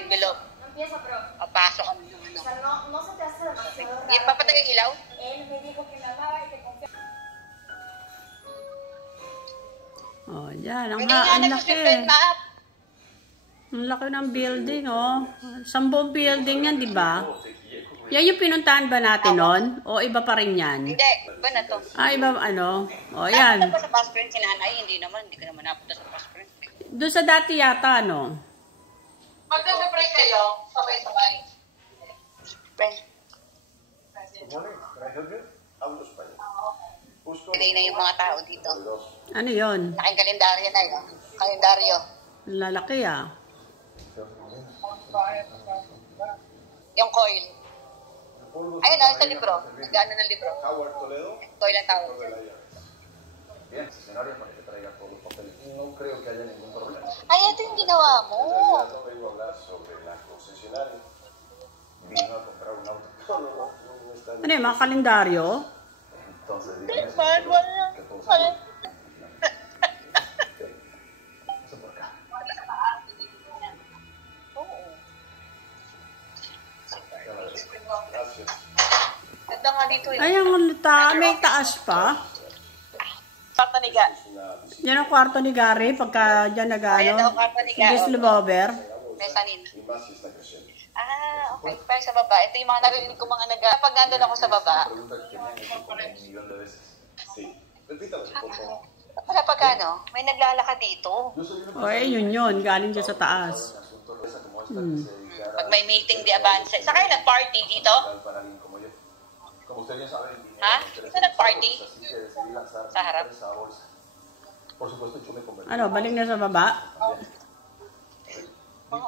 envelope. Papasok kami ng ano. Papatay yung ilaw? Oh, yan. Ang Hindi nga nag-print map. Ang laki ng building, oh. 10 building yan, di ba? Yan yung pinuntahan ba natin nun? O iba pa rin yan? Hindi, iba na to. Ah, iba ano? O, yan. Napunta ba sa bus print si nanay? Hindi naman, hindi ka naman napunta sa bus print. Doon sa dati yata, ano? Magka-separate kayo, sabay-sabay. Pilay na yung mga tao dito. Ano yun? Laking kalendaryo na yun. Kalendaryo. Lalaki, ah. Yung coil. Ayun na, sa libro. Nag-ano ng libro. Coil ang tawag. Ay, ito yung ginawa mo. Ano yung mga kalendaryo? Man, wala. Ganda nga dito yun. Ay, may taas pa. Kwarto ni Ga. Yan ang kwarto ni Gary pagka dyan Ayan nag-ano. daw, kwarto ni Ga. Sleepover. Mesanin. Ah, okay. Parang sa baba. Ito yung mga narinig ko mga Pag nandun ako sa baba. Para pag ano, may naglalakad dito. O, yun. Galing dyan sa taas. Pag may meeting di avance. Sa kayo nag-party dito? Ha? Dito nag-party? Sa harap? Ano, balik na sa baba? Mga